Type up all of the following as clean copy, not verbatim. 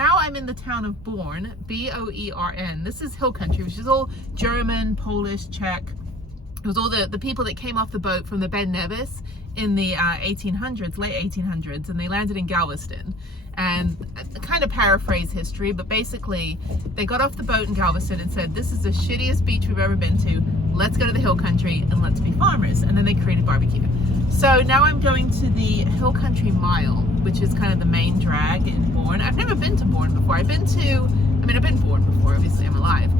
now I'm in the town of Boerne, B-O-E-R-N. This is hill country, which is all German, Polish, Czech. It was all the people that came off the boat from the Ben Nevis in the 1800s, late 1800s, and they landed in Galveston. And kind of paraphrase history, but basically they got off the boat in Galveston and said, this is the shittiest beach we've ever been to. Let's go to the hill country and let's be farmers. And then they created barbecue. So now I'm going to the Hill Country Mile, which is kind of the main drag in Boerne. I've never been to Boerne before. I've been to Boerne before, obviously I'm alive.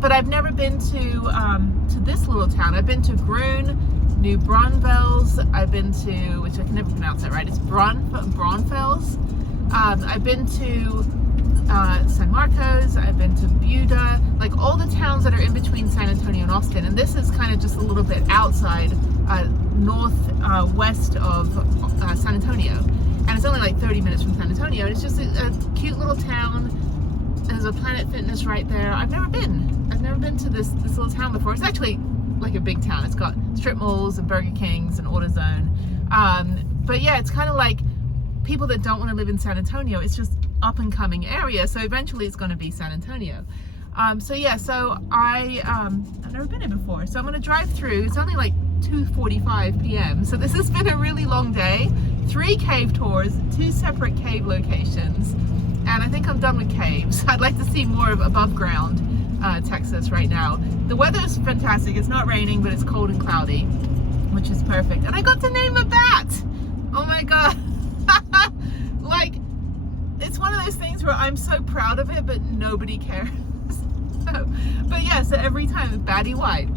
But I've never been to this little town. I've been to Groen, New Braunfels. I've been to, which I can never pronounce that right, it's Braunfels. I've been to San Marcos, I've been to Buda, like all the towns that are in between San Antonio and Austin. And this is kind of just a little bit outside, northwest of San Antonio. And it's only like 30 minutes from San Antonio. It's just a cute little town. There's a Planet Fitness right there. I've never been to this little town before. It's actually like a big town. It's got strip malls and Burger Kings and AutoZone. But yeah, it's kind of like people that don't want to live in San Antonio. It's just up and coming area. So eventually it's going to be San Antonio. So yeah, so I've never been here before. So I'm going to drive through. It's only like 2:45 p.m. So this has been a really long day. 3 cave tours, 2 separate cave locations. And I think I'm done with caves. I'd like to see more of above ground Texas right now. The weather's fantastic. It's not raining, but it's cold and cloudy, which is perfect. And I got to name a bat. Oh my God. Like, it's one of those things where I'm so proud of it, but nobody cares. But yeah, so every time it's Batty White.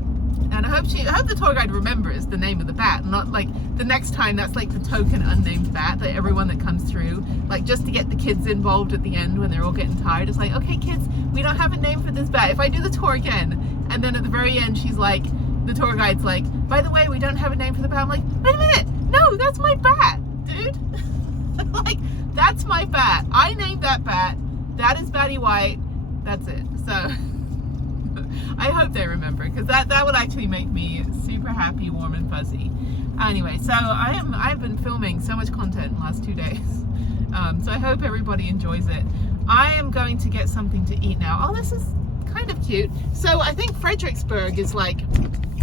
And I hope the tour guide remembers the name of the bat, not like the next time that's like the token unnamed bat that everyone that comes through, like just to get the kids involved at the end when they're all getting tired. It's like, okay kids, we don't have a name for this bat. If I do the tour again, and then at the very end she's like, the tour guide's like, by the way, we don't have a name for the bat. I'm like, wait a minute, no, that's my bat, dude. Like, that's my bat. I named that bat. That is Batty White. That's it. So I hope they remember, because that would actually make me super happy, warm and fuzzy. Anyway, so I've been filming so much content in the last 2 days. So I hope everybody enjoys it. I am going to get something to eat now. Oh, this is kind of cute. So I think Fredericksburg is like,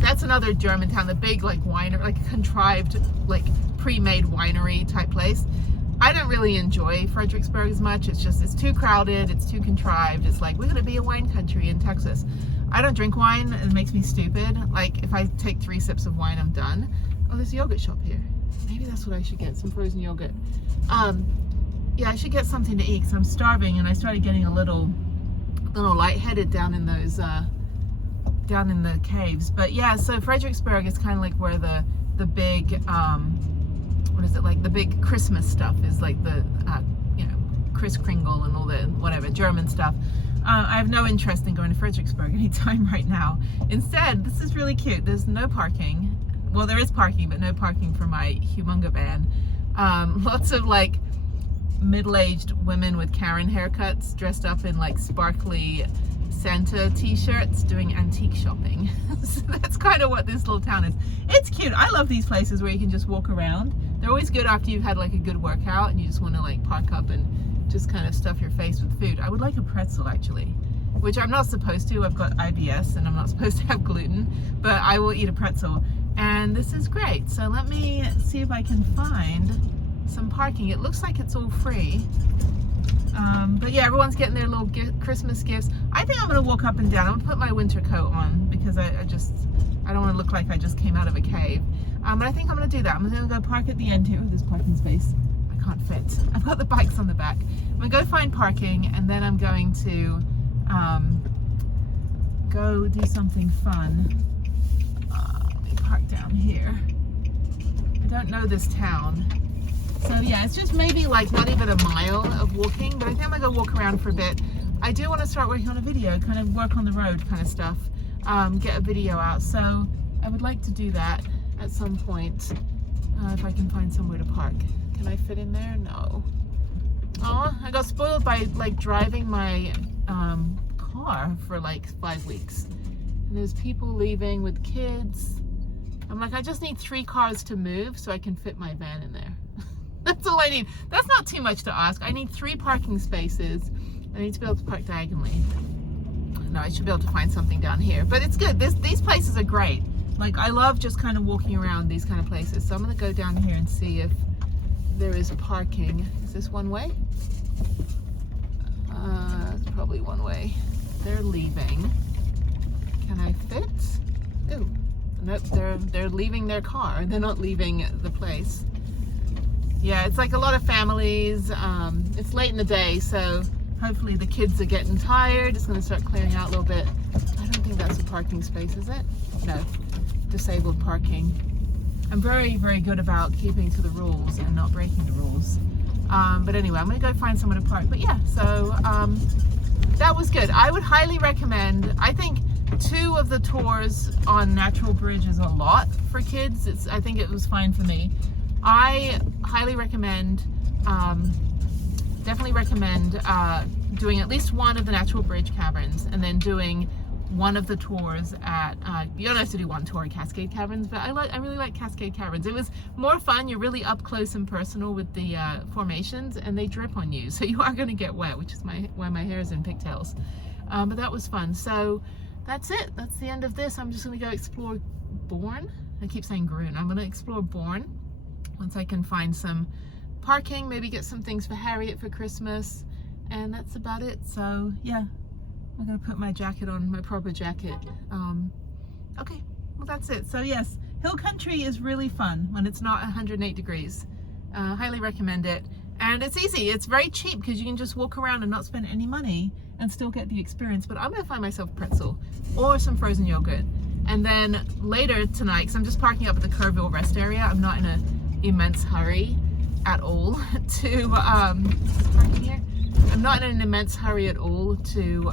that's another German town, the big like winery, like a contrived, like pre-made winery type place. I don't really enjoy Fredericksburg as much. It's too crowded, it's too contrived. It's like, we're gonna be a wine country in Texas. I don't drink wine, and it makes me stupid. Like, if I take 3 sips of wine, I'm done. Oh, there's a yogurt shop here. Maybe that's what I should get, some frozen yogurt. Yeah, I should get something to eat, because I'm starving, and I started getting a little lightheaded down in those, down in the caves. But yeah, so Fredericksburg is kind of like where the big, what is it, like the big Christmas stuff is, like the, you know, Kris Kringle and all the whatever German stuff. I have no interest in going to Fredericksburg anytime right now. Instead, this is really cute. There's no parking. Well, there is parking, but no parking for my humunga van. Lots of like middle-aged women with Karen haircuts dressed up in like sparkly Santa t-shirts doing antique shopping. So that's kind of what this little town is. It's cute. I love these places where you can just walk around. They're always good after you've had like a good workout and you just want to like park up and just kind of stuff your face with food. I would like a pretzel actually, which I'm not supposed to. I've got IBS and I'm not supposed to have gluten, but I will eat a pretzel. And this is great. So let me see if I can find some parking. It looks like it's all free. But yeah, everyone's getting their little Christmas gifts. I think I'm gonna walk up and down. I'm gonna put my winter coat on because I don't want to look like I just came out of a cave. But I think I'm gonna do that. I'm gonna go park at the end here. This parking space, I can't fit. I've got the bikes on the back. I'm gonna go find parking, and then I'm going to go do something fun. Let me park down here. I don't know this town. So yeah, it's just maybe like not even a mile of walking, but I think I'm gonna go walk around for a bit. I do want to start working on a video, kind of work on the road kind of stuff, get a video out. So I would like to do that at some point, if I can find somewhere to park. Can I fit in there? No. Oh, I got spoiled by like driving my car for like 5 weeks. And there's people leaving with kids. I'm like, I just need 3 cars to move so I can fit my van in there. That's all I need. That's not too much to ask. I need 3 parking spaces. I need to be able to park diagonally. No, I should be able to find something down here. But it's good. These places are great. Like, I love just kind of walking around these kind of places. So I'm going to go down here and see if there is parking. Is this one way? It's probably one way. They're leaving. Can I fit? Ooh, nope, they're leaving their car. They're not leaving the place. Yeah, it's like a lot of families. It's late in the day, so hopefully the kids are getting tired. It's going to start clearing out a little bit. I don't think that's a parking space, is it? No, disabled parking. I'm very, very good about keeping to the rules and not breaking the rules. But anyway, I'm going to go find somewhere to park. But yeah, so that was good. I would highly recommend, I think 2 of the tours on Natural Bridge is a lot for kids. I think it was fine for me. I highly recommend, definitely recommend doing at least one of the Natural Bridge Caverns and then doing one of the tours at, you don't have to do one tour at Cascade Caverns, but I really like Cascade Caverns. It was more fun. You're really up close and personal with the formations, and they drip on you, so you are going to get wet, which is why my hair is in pigtails. But that was fun. So that's it. That's the end of this. I'm just going to go explore Boerne. I keep saying Groen. I'm going to explore Boerne once I can find some parking, maybe get some things for Harriet for Christmas, and that's about it. So yeah, I'm gonna put my jacket on, my proper jacket. Okay, well that's it. So yes, hill country is really fun when it's not 108 degrees. Highly recommend it. And it's easy, it's very cheap because you can just walk around and not spend any money and still get the experience. But I'm gonna find myself a pretzel or some frozen yogurt. And then later tonight, because I'm just parking up at the Kerrville rest area, I'm not in an immense hurry at all to, parking here? I'm not in an immense hurry at all to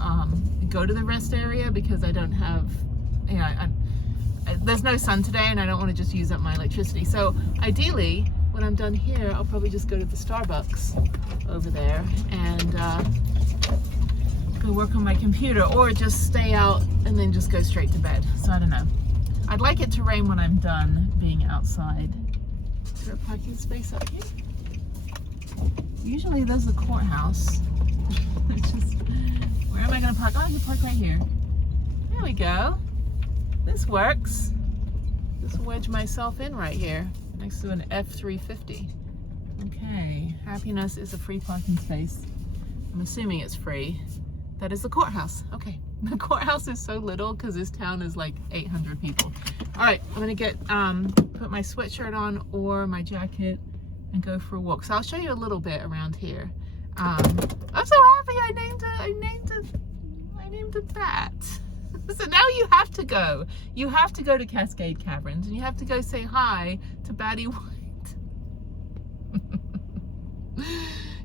go to the rest area because I don't have, you know, there's no sun today and I don't want to just use up my electricity. So ideally, when I'm done here, I'll probably just go to the Starbucks over there and go work on my computer, or just stay out and then just go straight to bed. So I don't know. I'd like it to rain when I'm done being outside. Is there a parking space up here? Usually there's a courthouse. Where am I going to park? Oh, I can park right here. There we go. This works. Just wedge myself in right here next to an F350. Okay, Happiness is a free parking space. I'm assuming it's free. That is the courthouse. Okay, the courthouse is so little because this town is like 800 people. All right, I'm gonna get put my sweatshirt on or my jacket and go for a walk. So I'll show you a little bit around here. I'm so happy I named it that. So now you have to go. You have to go to Cascade Caverns and you have to go say hi to Batty White.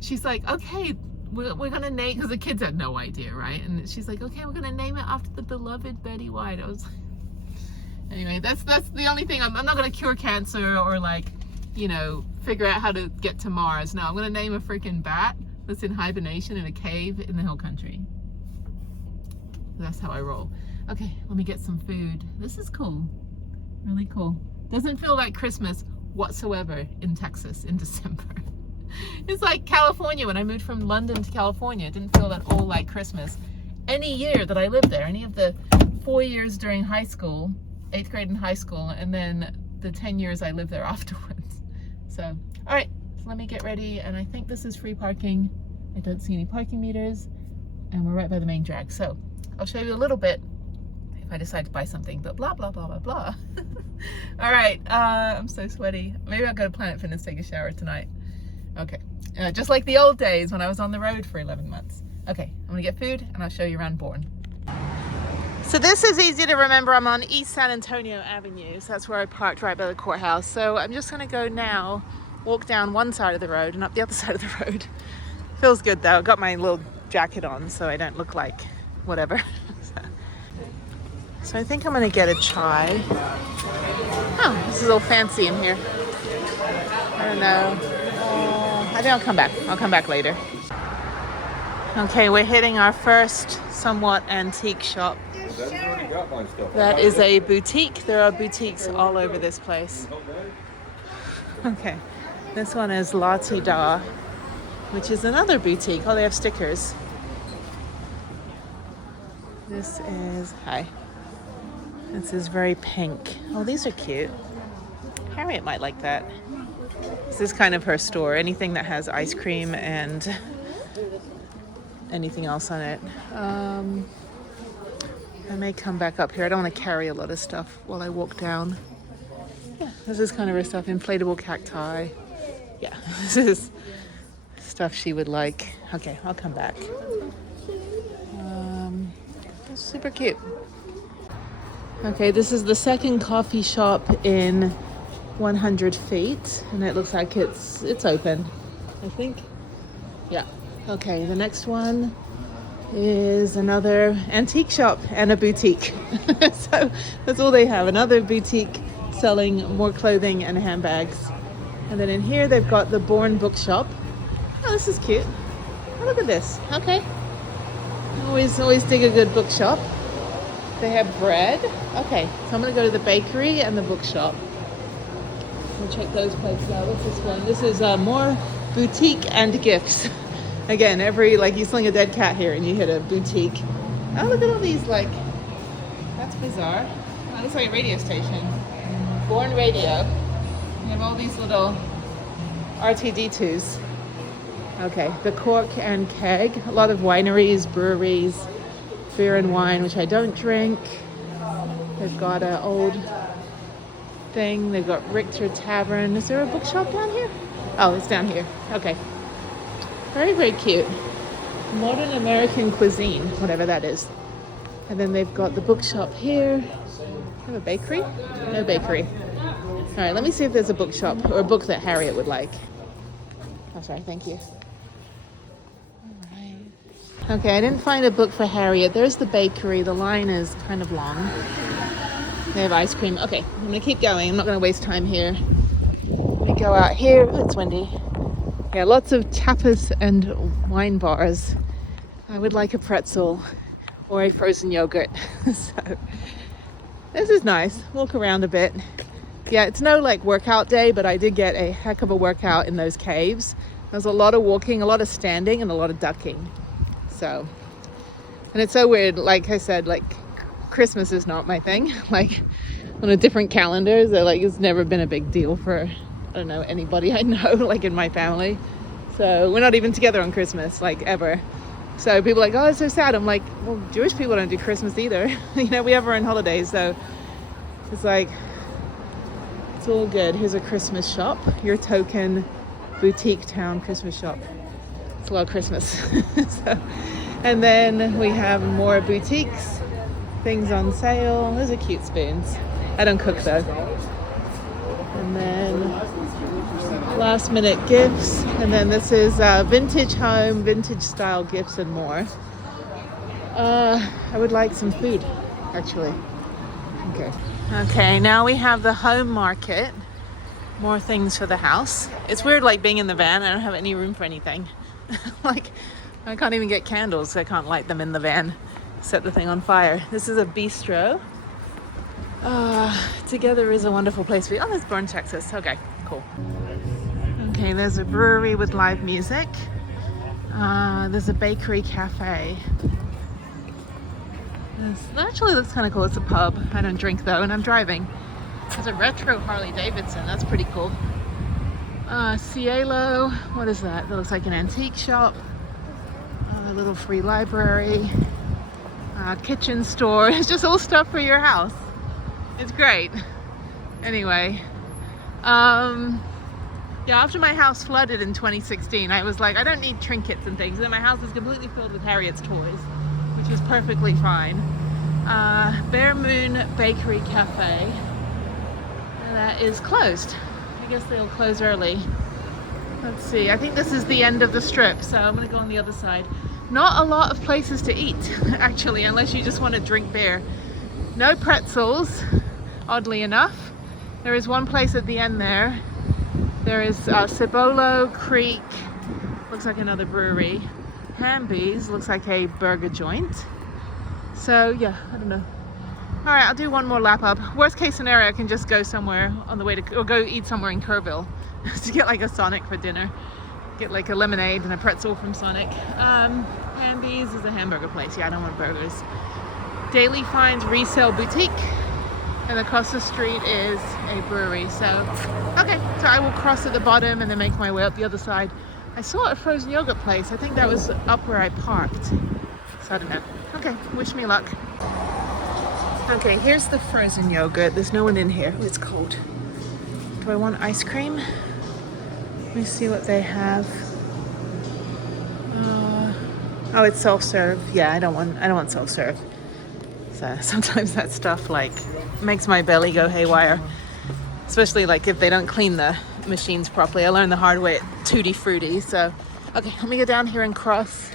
She's like, okay, we're gonna name, because the kids had no idea, right? And she's like, okay, we're gonna name it after the beloved Betty White. I was like, anyway, that's the only thing. I'm not gonna cure cancer or like, you know, figure out how to get to Mars. No, I'm gonna name a freaking bat that's in hibernation in a cave in the hill country. That's how I roll. Okay, let me get some food. This is cool, really cool. Doesn't feel like Christmas whatsoever in Texas in December. It's like California. When I moved from London to California, it didn't feel at all like Christmas. Any year that I lived there, any of the 4 years during high school, 8th grade and high school, and then the 10 years I lived there afterwards. So, all right, so let me get ready. And I think this is free parking. I don't see any parking meters, and we're right by the main drag. So I'll show you a little bit if I decide to buy something, but blah, blah, blah, blah, blah. All right, I'm so sweaty. Maybe I'll go to Planet Fitness, take a shower tonight. Okay, just like the old days when I was on the road for 11 months. Okay, I'm gonna get food and I'll show you around Boerne. So this is easy to remember. I'm on East San Antonio Avenue, so that's where I parked right by the courthouse. So I'm just gonna go now, walk down one side of the road and up the other side of the road. Feels good though. I got my little jacket on so I don't look like whatever. So I think I'm gonna get a chai. Oh, this is all fancy in here. I don't know. I think I'll come back. I'll come back later. Okay, we're hitting our first somewhat antique shop. That is a boutique. There are boutiques all over this place. Okay, This one is Lati Da, which is another boutique. Oh, they have stickers. This is, hi. This is very pink. Oh, these are cute. Harriet might like that. This is kind of her store. Anything that has ice cream and anything else on it. I may come back up here. I don't want to carry a lot of stuff while I walk down. Yeah, this is kind of her stuff. Inflatable cacti. Yeah, this is stuff she would like. Okay, I'll come back. It's super cute. Okay, this is the second coffee shop in 100 feet, and it looks like it's open, I think. Yeah. Okay, the next one is another antique shop and a boutique. So that's all they have, another boutique selling more clothing and handbags. And then in here they've got the Boerne bookshop. Oh, this is cute. Oh, look at this. Okay. Always dig a good bookshop. They have bread. Okay, so I'm gonna go to the bakery and the bookshop. We'll check those places out. What's this one? This is more boutique and gifts. Again, like you sling a dead cat here and you hit a boutique. Oh, look at all these, like, that's bizarre. Oh, looks like a radio station. Boerne Radio. We have all these little RTD2s. Okay, the Cork and Keg. A lot of wineries, breweries, beer and wine, which I don't drink. They've got an old thing. They've got Richter Tavern. Is there a bookshop down here? Oh, it's down here. Okay. Very, very cute. Modern American cuisine, whatever that is. And then they've got the bookshop here. Have a bakery? No bakery. All right, let me see if there's a bookshop or a book that Harriet would like. Oh, sorry, thank you. All right. Okay, I didn't find a book for Harriet. There's the bakery. The line is kind of long. They have ice cream. Okay, I'm gonna keep going. I'm not gonna waste time here. Let me go out here. Ooh, it's windy. Yeah, lots of tapas and wine bars. I would like a pretzel or a frozen yogurt. So this is nice. Walk around a bit. Yeah, it's no like workout day, but I did get a heck of a workout in those caves. There's a lot of walking, a lot of standing, and a lot of ducking. So, and it's so weird. Like I said, like Christmas is not my thing. Like on a different calendar, so like it's never been a big deal for, I don't know, anybody I know, like in my family. So we're not even together on Christmas, like ever. So people are like, oh, it's so sad. I'm like, well, Jewish people don't do Christmas either. You know, we have our own holidays. So it's like, it's all good. Here's a Christmas shop. Your token boutique town Christmas shop. It's a lot of Christmas. So, and then we have more boutiques, things on sale. Those are cute spoons. I don't cook though. And then last minute gifts. And then this is vintage home, vintage style gifts and more. I would like some food, actually. Okay. Okay, now we have the home market. More things for the house. It's weird like being in the van. I don't have any room for anything. Like, I can't even get candles. So I can't light them in the van. Set the thing on fire. This is a bistro. Together is a wonderful place to be. Oh, there's Boerne, Texas. Okay, cool. Okay, there's a brewery with live music. There's a bakery cafe. This actually looks kind of cool. It's a pub. I don't drink though, and I'm driving. There's a retro Harley Davidson. That's pretty cool. Cielo. What is that? That looks like an antique shop. A little free library. Kitchen store. It's just all stuff for your house. It's great. Anyway. Yeah, after my house flooded in 2016, I was like, I don't need trinkets and things. And then my house is completely filled with Harriet's toys, which is perfectly fine. Bear Moon Bakery Cafe. And that is closed. I guess they'll close early. Let's see. I think this is the end of the strip, so I'm going to go on the other side. Not a lot of places to eat, actually, unless you just want to drink beer. No pretzels, oddly enough. There is one place at the end there. There is Cibolo Creek, looks like another brewery. Hamby's looks like a burger joint. So yeah, I don't know. All right, I'll do one more lap up. Worst case scenario, I can just go somewhere on the way to, or go eat somewhere in Kerrville to get like a Sonic for dinner. Get like a lemonade and a pretzel from Sonic. Handy's is a hamburger place. Yeah, I don't want burgers. Daily Finds Resale Boutique. And across the street is a brewery. So, okay, so I will cross at the bottom and then make my way up the other side. I saw a frozen yogurt place. I think that was up where I parked. So I don't know. Okay, wish me luck. Okay, here's the frozen yogurt. There's no one in here. Oh, it's cold. Do I want ice cream? Let me see what they have. Oh, it's self-serve. Yeah, I don't want self-serve. So sometimes that stuff like makes my belly go haywire, especially like if they don't clean the machines properly. I learned the hard way at Tutti Frutti. So okay, let me go down here and cross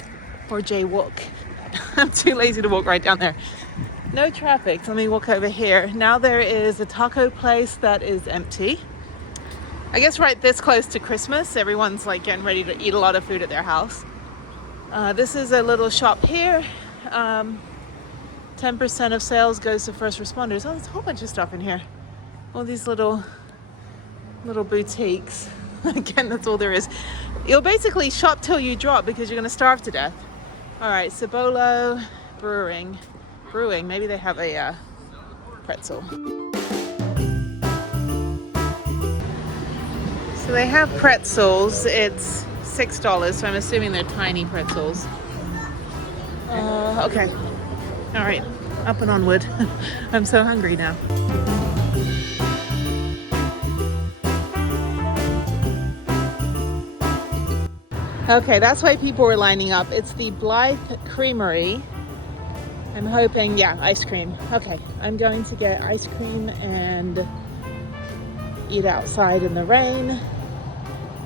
or jaywalk. I'm too lazy to walk right down there. No traffic, so let me walk over here. Now there is a taco place that is empty. I guess right this close to Christmas, everyone's like getting ready to eat a lot of food at their house. This is a little shop here. 10% of sales goes to first responders. Oh, there's a whole bunch of stuff in here. All these little boutiques. Again, that's all there is. You'll basically shop till you drop because you're gonna starve to death. All right, Cibolo Brewing. Maybe they have a pretzel. So they have pretzels. It's $6, so I'm assuming they're tiny pretzels. Okay. All right, up and onward. I'm so hungry now. Okay, that's why people were lining up. It's the Blythe Creamery. I'm hoping, yeah, ice cream. Okay, I'm going to get ice cream and eat outside in the rain.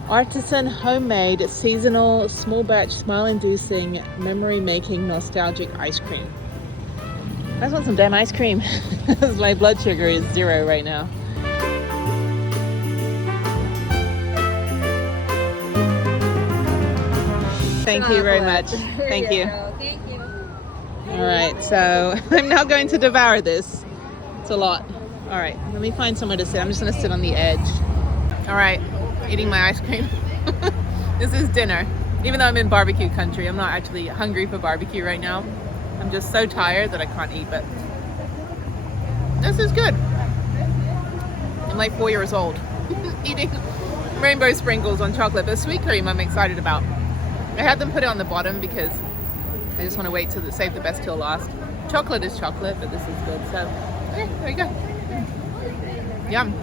Artisan, homemade, seasonal, small batch, smile-inducing, memory-making, nostalgic ice cream. I just want some damn ice cream because my blood sugar is 0 right now. Thank you very much. Thank you. Thank you. All right, so I'm now going to devour this. It's a lot. All right, let me find somewhere to sit. I'm just gonna sit on the edge. All right, eating my ice cream. This is dinner. Even though I'm in barbecue country, I'm not actually hungry for barbecue right now. I'm just so tired that I can't eat, but this is good. I'm like 4 years old. Eating rainbow sprinkles on chocolate, but sweet cream I'm excited about. I had them put it on the bottom because I just want to wait to save the best till last. Chocolate is chocolate, but this is good. So, yeah, there you go. Yum.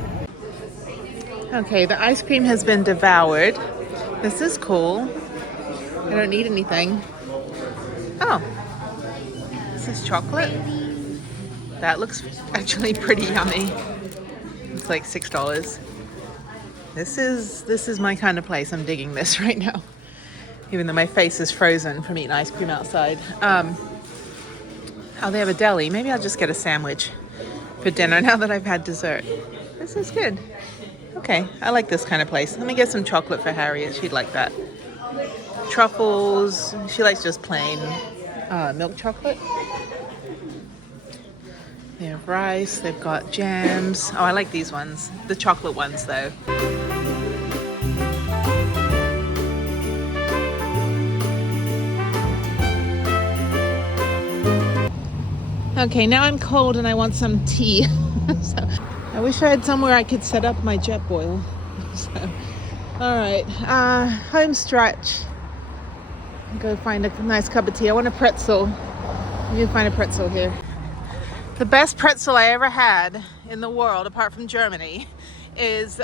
Okay, the ice cream has been devoured. This is cool. I don't need anything. Oh, this is chocolate. That looks actually pretty yummy. It's like $6. This is my kind of place. I'm digging this right now. Even though my face is frozen from eating ice cream outside. Oh, they have a deli. Maybe I'll just get a sandwich for dinner now that I've had dessert. This is good. Okay, I like this kind of place. Let me get some chocolate for Harriet. She'd like that. Truffles. She likes just plain milk chocolate. They have rice. They've got jams. Oh, I like these ones. The chocolate ones, though. Okay, now I'm cold and I want some tea. So, I wish I had somewhere I could set up my jet boil. So, all right, home stretch. Go find a nice cup of tea. I want a pretzel. I'm gonna find a pretzel here. The best pretzel I ever had in the world, apart from Germany, is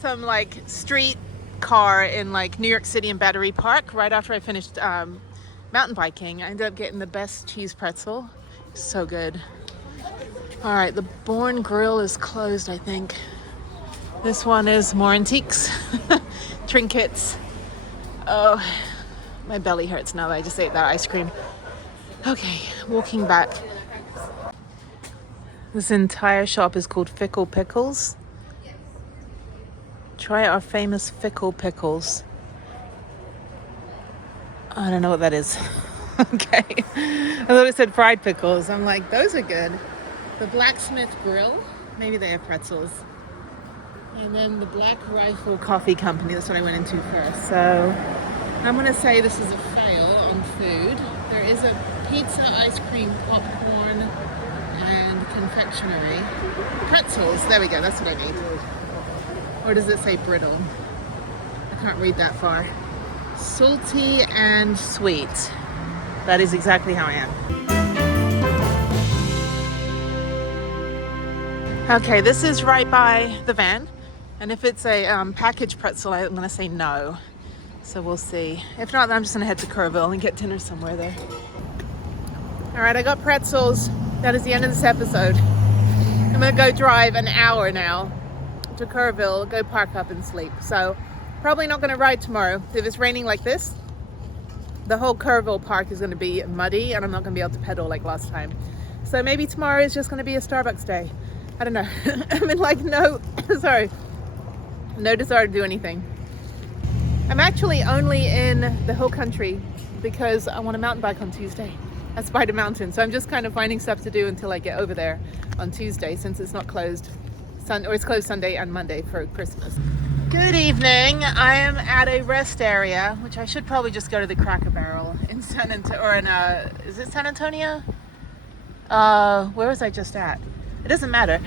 some like street car in like New York City in Battery Park. Right after I finished mountain biking, I ended up getting the best cheese pretzel. So good. All right, the Boerne grill is closed, I think. This one is more antiques, trinkets. Oh, my belly hurts now that I just ate that ice cream. Okay, walking back. This entire shop is called Fickle Pickles. Try our famous Fickle Pickles. I don't know what that is. Okay. I thought it said fried pickles. I'm like, those are good. The Blacksmith Grill. Maybe they have pretzels. And then the Black Rifle Coffee Company, that's what I went into first. So I'm gonna say this is a fail on food. There is a pizza, ice cream, popcorn, and confectionery. Pretzels, there we go, that's what I need. Or does it say brittle? I can't read that far. Salty and sweet. That is exactly how I am. Okay, this is right by the van. And if it's a packaged pretzel, I'm gonna say no. So we'll see. If not, then I'm just gonna head to Kerrville and get dinner somewhere there. All right, I got pretzels. That is the end of this episode. I'm gonna go drive an hour now to Kerrville, go park up and sleep. So probably not gonna ride tomorrow. If it's raining like this, the whole Kerrville park is gonna be muddy and I'm not gonna be able to pedal like last time. So maybe tomorrow is just gonna be a Starbucks day. I don't know. I'm in like no desire to do anything. I'm actually only in the hill country because I want a mountain bike on Tuesday at Spider Mountain. So I'm just kind of finding stuff to do until I get over there on Tuesday, since it's not closed, or it's closed Sunday and Monday for Christmas. Good evening. I am at a rest area, which I should probably just go to the Cracker Barrel in San Antonio, or in is it San Antonio? Where was I just at? It doesn't matter.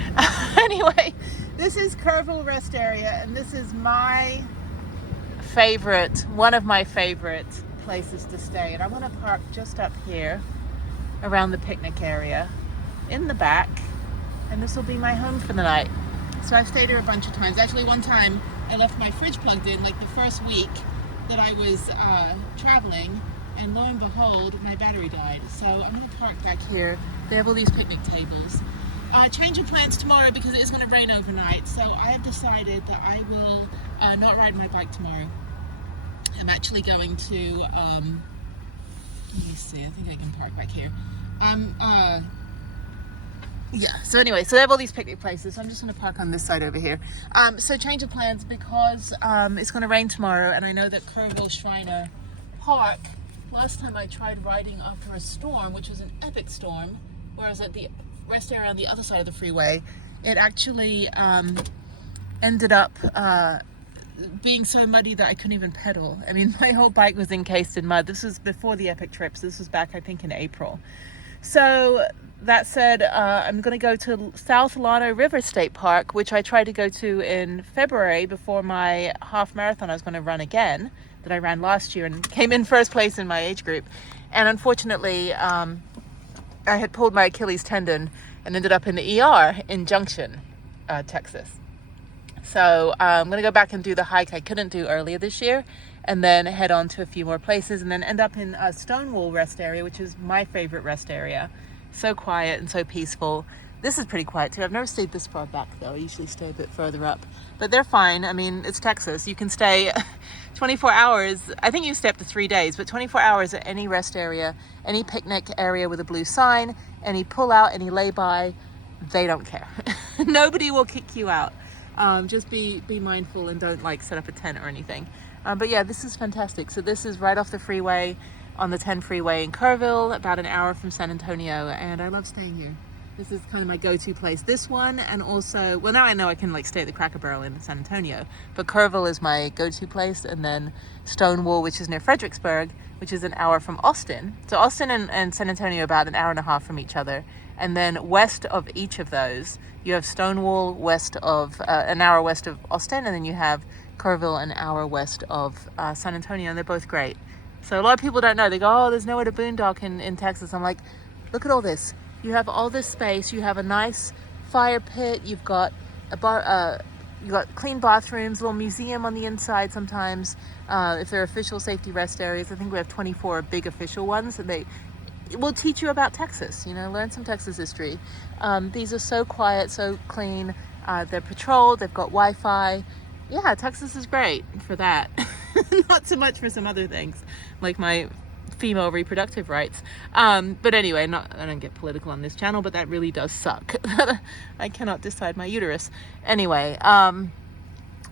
Anyway, this is Kerrville Rest Area, and this is my favorite, one of my favorite places to stay. And I'm going to park just up here around the picnic area in the back, and this will be my home for the night. So I've stayed here a bunch of times. Actually, one time I left my fridge plugged in, like the first week that I was traveling, and lo and behold, my battery died. So I'm going to park back here. They have all these picnic tables. Change of plans tomorrow because it is going to rain overnight. So I have decided that I will not ride my bike tomorrow. I'm actually going to, let me see, I think I can park back here. Yeah, so anyway, so they have all these picnic places. So I'm just going to park on this side over here. So change of plans because it's going to rain tomorrow, and I know that Kerrville Shriner Park, last time I tried riding after a storm, which was an epic storm, whereas at the rest area on the other side of the freeway, it actually ended up being so muddy that I couldn't even pedal. I mean, my whole bike was encased in mud. This was before the epic trips. This was back, I think, in April. So that said, I'm going to go to South Llano River State Park, which I tried to go to in February before my half marathon I was going to run again, that I ran last year and came in first place in my age group. And unfortunately, I had pulled my Achilles tendon and ended up in the ER in Junction, Texas. So I'm going to go back and do the hike I couldn't do earlier this year, and then head on to a few more places, and then end up in Stonewall Rest Area, which is my favorite rest area. So quiet and so peaceful. This is pretty quiet too. I've never stayed this far back though. I usually stay a bit further up, but they're fine. I mean, it's Texas. You can stay 24 hours. I think you stay up to 3 days, but 24 hours at any rest area, any picnic area with a blue sign, any pull out, any lay by, they don't care. Nobody will kick you out. Just be mindful and don't like set up a tent or anything. But yeah, this is fantastic. So this is right off the freeway on the 10 freeway in Kerrville, about an hour from San Antonio, and I love staying here. This is kind of my go-to place. This one, and also, well, now I know I can like stay at the Cracker Barrel in San Antonio, but Kerrville is my go-to place, and then Stonewall, which is near Fredericksburg, which is an hour from Austin. So Austin and San Antonio are about an hour and a half from each other, and then west of each of those, you have Stonewall west of, an hour west of Austin, and then you have Kerrville an hour west of San Antonio, and they're both great. So a lot of people don't know. They go, oh, there's nowhere to boondock in Texas. I'm like, look at all this. You have all this space. You have a nice fire pit. You've got a bar. You got clean bathrooms. A little museum on the inside. Sometimes, if they're official safety rest areas, I think we have 24 big official ones, and they will teach you about Texas. You know, learn some Texas history. These are so quiet, so clean. They're patrolled. They've got Wi-Fi. Yeah, Texas is great for that. Not so much for some other things, like my female reproductive rights. But anyway, I don't get political on this channel, but that really does suck. I cannot decide my uterus. Anyway, I'm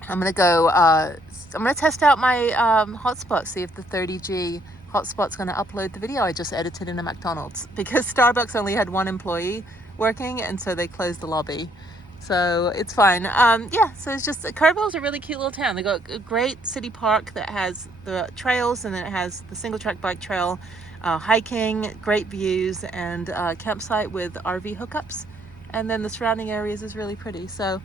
gonna go, I'm gonna test out my hotspot, see if the 30G hotspot's gonna upload the video I just edited in a McDonald's, because Starbucks only had one employee working, and so they closed the lobby. So it's fine. Yeah, so it's just, Kerrville's a really cute little town. They got a great city park that has the trails, and then it has the single track bike trail, hiking, great views, and campsite with RV hookups. And then the surrounding areas is really pretty. So,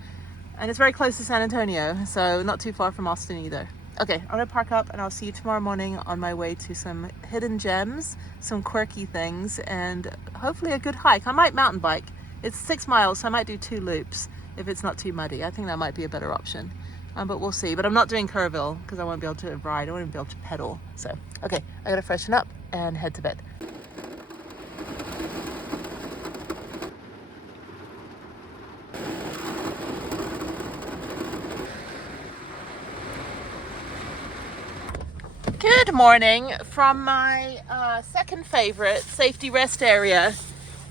and it's very close to San Antonio, so not too far from Austin either. Okay, I'm gonna park up and I'll see you tomorrow morning on my way to some hidden gems, some quirky things, and hopefully a good hike. I might mountain bike. It's 6 miles, so I might do 2 loops if it's not too muddy. I think that might be a better option, but we'll see. But I'm not doing Kerrville because I won't be able to ride. I won't be able to pedal. So, okay, I gotta freshen up and head to bed. Good morning from my second favorite safety rest area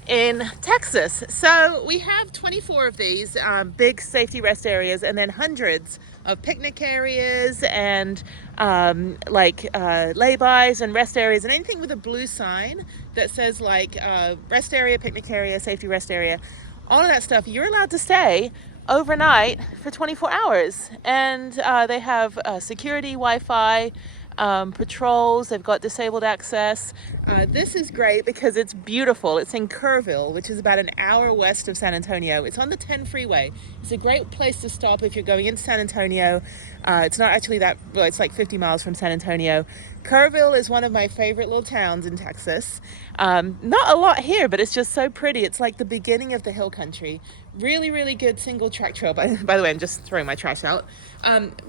in Texas. So we have 24 of these big safety rest areas, and then hundreds of picnic areas and lay-bys and rest areas, and anything with a blue sign that says like rest area, picnic area, safety rest area, all of that stuff. You're allowed to stay overnight for 24 hours, and they have security, Wi-Fi, patrols. They've got disabled access. This is great because it's beautiful. It's in Kerrville, which is about an hour west of San Antonio. It's on the 10 freeway. It's a great place to stop if you're going into San Antonio. It's not actually that, well, it's like 50 miles from San Antonio. Kerrville is one of my favorite little towns in Texas. Not a lot here, but it's just so pretty. It's like the beginning of the hill country. Really, really good single track trail. By the way, I'm just throwing my trash out.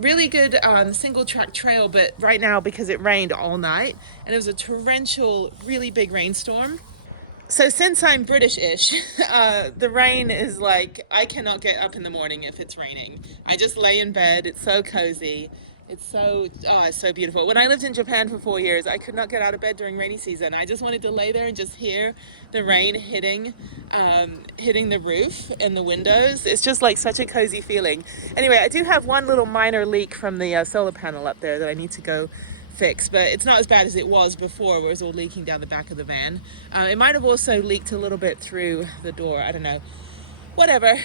Really good single track trail, but right now, because it rained all night and it was a torrential, really big rainstorm. So since I'm British-ish, the rain is like, I cannot get up in the morning if it's raining. I just lay in bed. It's so cozy. It's so beautiful. When I lived in Japan for 4 years, I could not get out of bed during rainy season. I just wanted to lay there and just hear the rain hitting the roof and the windows. It's just like such a cozy feeling. Anyway, I do have one little minor leak from the solar panel up there that I need to go fix, but it's not as bad as it was before, where it was all leaking down the back of the van. It might have also leaked a little bit through the door. I don't know. Whatever.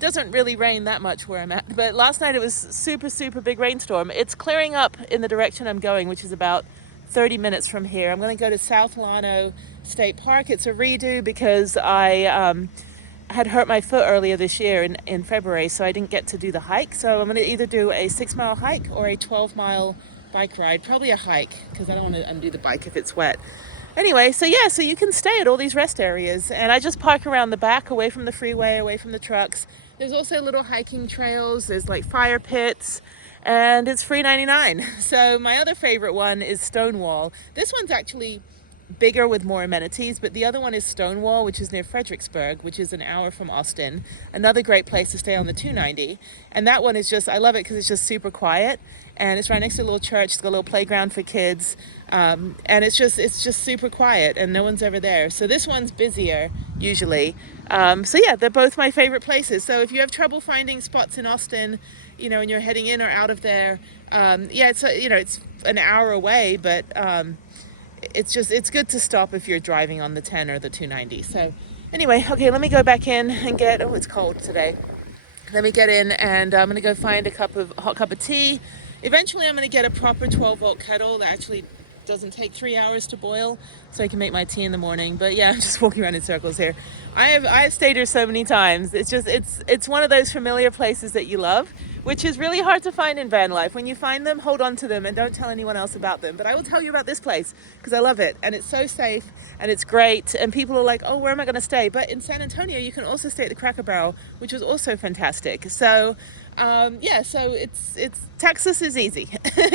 Doesn't really rain that much where I'm at, but last night it was super big rainstorm. It's clearing up in the direction I'm going, which is about 30 minutes from here. I'm going to go to South Llano State Park. It's a redo because I had hurt my foot earlier this year in February, so I didn't get to do the hike. So I'm going to either do a 6-mile hike or a 12-mile bike ride. Probably a hike because I don't want to undo the bike if it's wet. Anyway, so yeah, so you can stay at all these rest areas, and I just park around the back, away from the freeway, away from the trucks. There's also little hiking trails, there's like fire pits, and it's free 99. So my other favorite one is Stonewall. This one's actually bigger with more amenities, but the other one is Stonewall, which is near Fredericksburg, which is an hour from Austin. Another great place to stay on the 290. And that one is just, I love it because it's just super quiet, and it's right next to a little church. It's got a little playground for kids, and it's just super quiet, and no one's ever there. So this one's busier usually. So yeah, they're both my favorite places. So if you have trouble finding spots in Austin, you know, and you're heading in or out of there, yeah, it's it's an hour away, but it's good to stop if you're driving on the 10 or the 290. So anyway, okay, let me go back in and get, oh, it's cold today. Let me get in, and I'm gonna go find a hot cup of tea. Eventually I'm gonna get a proper 12-volt kettle that actually doesn't take 3 hours to boil, so I can make my tea in the morning. But yeah, I'm just walking around in circles here. I've stayed here so many times. It's just, it's one of those familiar places that you love, which is really hard to find in van life. When you find them, hold on to them and don't tell anyone else about them. But I will tell you about this place because I love it, and it's so safe and it's great, and people are like, oh, where am I gonna stay? But in San Antonio, you can also stay at the Cracker Barrel, which was also fantastic. So yeah, so it's Texas is easy.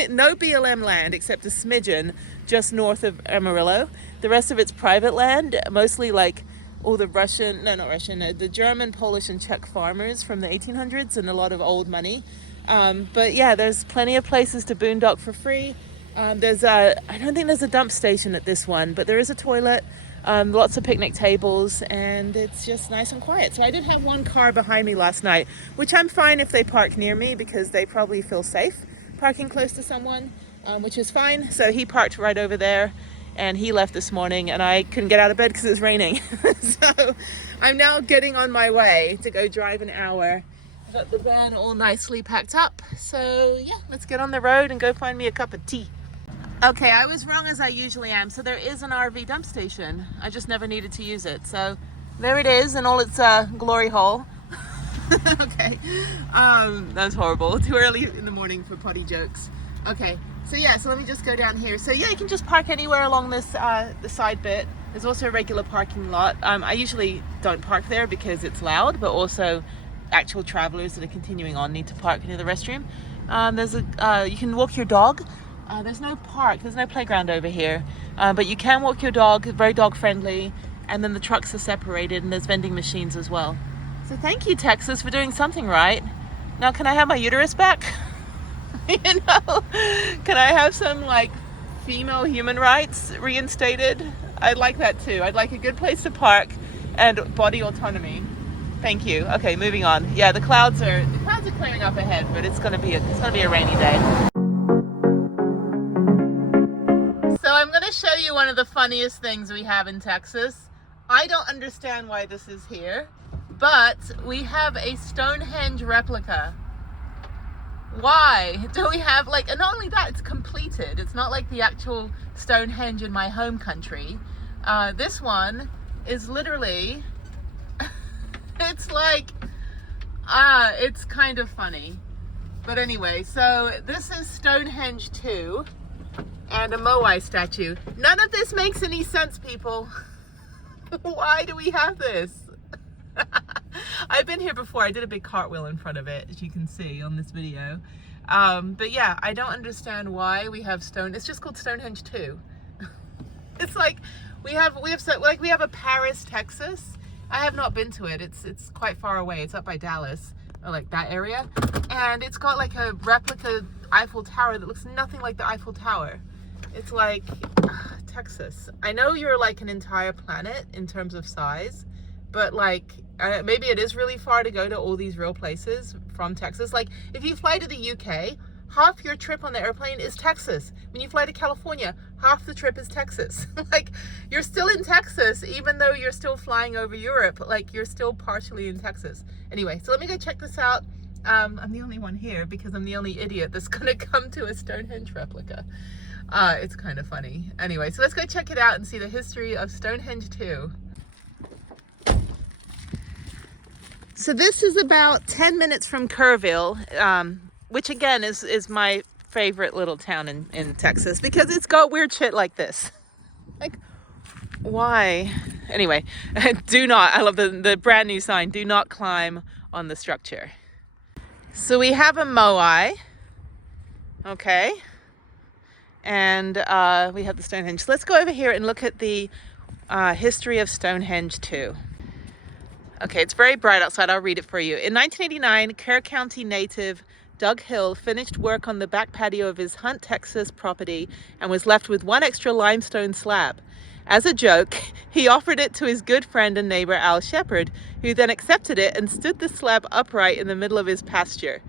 No BLM land except a smidgen just north of Amarillo. The rest of it's private land, mostly like all the the German, Polish, and Czech farmers from the 1800s, and a lot of old money. But yeah, there's plenty of places to boondock for free. I don't think there's a dump station at this one, but there is a toilet, lots of picnic tables, and it's just nice and quiet. So I did have one car behind me last night, which I'm fine if they park near me because they probably feel safe parking close to someone, which is fine. So he parked right over there, and he left this morning, and I couldn't get out of bed because it was raining. So I'm now getting on my way to go drive an hour. I've got the van all nicely packed up. So yeah, let's get on the road and go find me a cup of tea. Okay, I was wrong as I usually am. So there is an RV dump station. I just never needed to use it. So there it is in all its glory hole. Okay, that was horrible. Too early in the morning for potty jokes. Okay, so yeah, so let me just go down here. So yeah, you can just park anywhere along this the side bit. There's also a regular parking lot. I usually don't park there because it's loud, but also actual travelers that are continuing on need to park near the restroom. There's a you can walk your dog. There's no park, there's no playground over here, but you can walk your dog, very dog friendly, and then the trucks are separated and there's vending machines as well. So thank you, Texas, for doing something right. Now can I have my uterus back? You know, can I have some like female human rights reinstated? I'd like that too. I'd like a good place to park and body autonomy. Thank you. Okay, moving on. Yeah, the clouds are clearing up ahead, but it's gonna be a rainy day. So I'm going to show you one of the funniest things we have in Texas. I don't understand why this is here, but we have a Stonehenge replica. Why do we have and not only that, it's completed. It's not like the actual Stonehenge in my home country. This one is literally, it's it's kind of funny. But anyway, so this is Stonehenge 2. And a Moai statue. None of this makes any sense, people. Why do we have this? I've been here before. I did a big cartwheel in front of it, as you can see on this video. But yeah, I don't understand why we have it's just called Stonehenge 2. It's like we have a Paris, Texas. I have not been to it. It's quite far away. It's up by Dallas, or like that area. And it's got like a replica Eiffel Tower that looks nothing like the Eiffel Tower. It's like Texas. I know you're like an entire planet in terms of size, but like maybe it is really far to go to all these real places from Texas. Like if you fly to the UK, half your trip on the airplane is Texas. When you fly to California, half the trip is Texas. Like you're still in Texas, even though you're still flying over Europe. Like you're still partially in Texas. Anyway, so let me go check this out. I'm the only one here because I'm the only idiot that's gonna come to a Stonehenge replica. It's kind of funny. Anyway, so let's go check it out and see the history of Stonehenge 2. So this is about 10 minutes from Kerrville, which again is my favorite little town in Texas because it's got weird shit like this. Like, why? Anyway, I love the brand new sign, do not climb on the structure. So we have a Moai, okay, and we have the Stonehenge. So let's go over here and look at the history of Stonehenge 2. Okay, it's very bright outside. I'll read it for you. In 1989, Kerr County native Doug Hill finished work on the back patio of his Hunt, Texas property and was left with one extra limestone slab. As a joke, he offered it to his good friend and neighbor Al Shepard, who then accepted it and stood the slab upright in the middle of his pasture.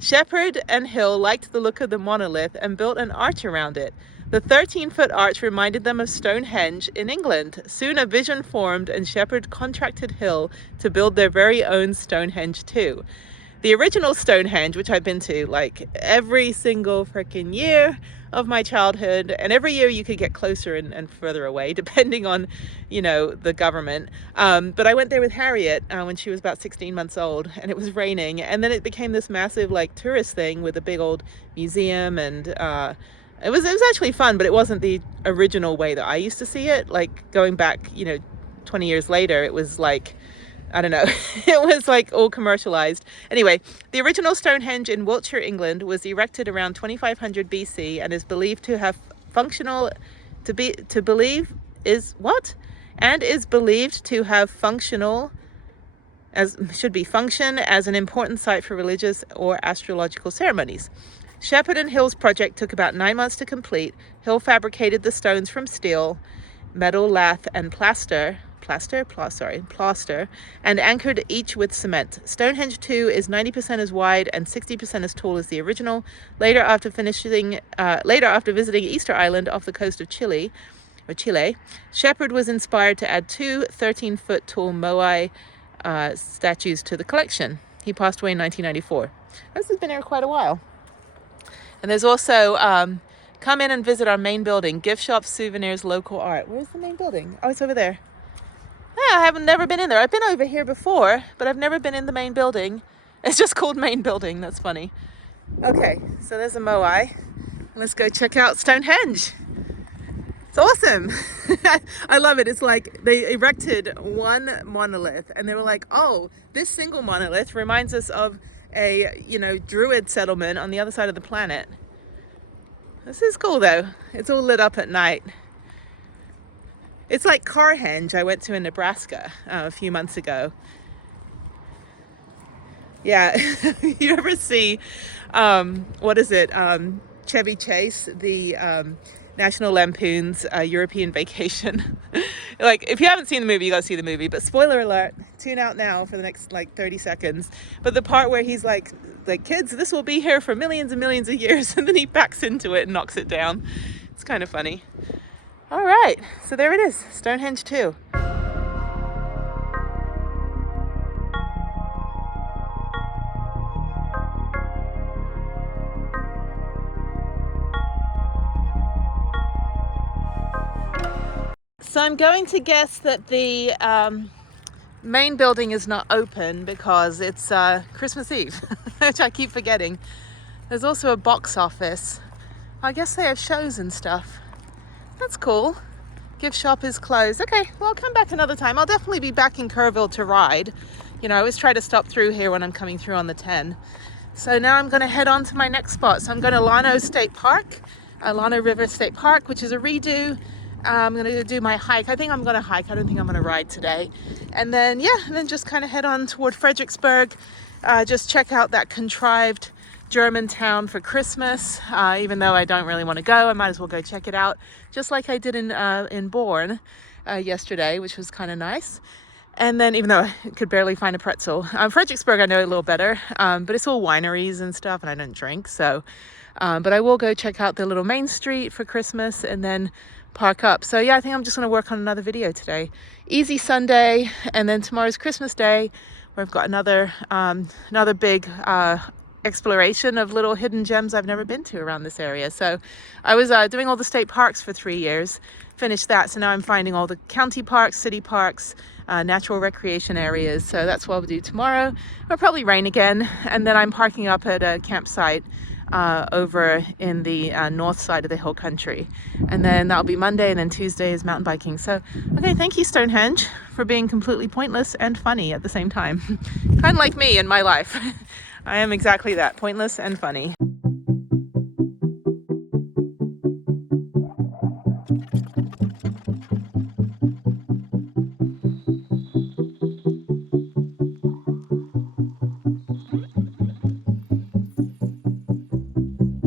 Shepard and Hill liked the look of the monolith and built an arch around it. The 13-foot arch reminded them of Stonehenge in England. Soon a vision formed and Shepard contracted Hill to build their very own Stonehenge 2. The original Stonehenge, which I've been to like every single freaking year of my childhood, and every year you could get closer and further away depending on, the government. But I went there with Harriet when she was about 16 months old, and it was raining, and then it became this massive tourist thing with a big old museum, and it was actually fun, but it wasn't the original way that I used to see it. Like going back 20 years later, it was like, I don't know, it was all commercialized. Anyway, the original Stonehenge in Wiltshire, England was erected around 2500 BC and is believed to have function as an important site for religious or astrological ceremonies. Shepard and Hill's project took about 9 months to complete. Hill fabricated the stones from steel, metal, lath, and plaster, and anchored each with cement. Stonehenge 2 is 90% as wide and 60% as tall as the original. Later, after visiting Easter Island off the coast of Chile, or Chile. Shepard was inspired to add 2 13-foot tall Moai statues to the collection. He passed away in 1994. This has been here quite a while. And there's also, come in and visit our main building, gift shops, souvenirs, local art. Where's the main building? Oh, it's over there. Yeah, I haven't never been in there. I've been over here before, but I've never been in the main building. It's just called main building. That's funny. Okay, so there's a Moai. Let's go check out Stonehenge. It's awesome. I love it. It's like they erected one monolith and they were like, oh, this single monolith reminds us of a, Druid settlement on the other side of the planet. This is cool though. It's all lit up at night. It's like Carhenge I went to in Nebraska a few months ago. Yeah, you ever see, what is it? Chevy Chase, the National Lampoon's European Vacation. Like, if you haven't seen the movie, you gotta see the movie. But spoiler alert, tune out now for the next 30 seconds. But the part where he's like, kids, this will be here for millions and millions of years, and then he backs into it and knocks it down. It's kind of funny. All right, so there it is, Stonehenge 2. So I'm going to guess that the main building is not open because it's Christmas Eve, which I keep forgetting. There's also a box office. I guess they have shows and stuff. That's cool. Gift shop is closed. Okay, well, I'll come back another time. I'll definitely be back in Kerrville to ride. I always try to stop through here when I'm coming through on the 10. So now I'm going to head on to my next spot. So I'm going to Llano State Park, Llano River State Park, which is a redo. I'm going to do my hike. I think I'm going to hike. I don't think I'm going to ride today. And then, just kind of head on toward Fredericksburg. Just check out that contrived German town for Christmas. Even though I don't really want to go, I might as well go check it out. Just like I did in Boerne yesterday, which was kind of nice. And then, even though I could barely find a pretzel. Fredericksburg I know a little better, but it's all wineries and stuff, and I don't drink. So, but I will go check out the little main street for Christmas and then park up. So yeah, I think I'm just going to work on another video today. Easy Sunday, and then tomorrow's Christmas Day, where I've got another big exploration of little hidden gems I've never been to around this area. So I was doing all the state parks for 3 years, finished that, so now I'm finding all the county parks, city parks, natural recreation areas. So that's what I'll do tomorrow. It'll probably rain again, and then I'm parking up at a campsite over in the north side of the hill country, and then that'll be Monday, and then Tuesday is mountain biking. So okay, thank you Stonehenge for being completely pointless and funny at the same time. Kind of like me in my life. I am exactly that, pointless and funny.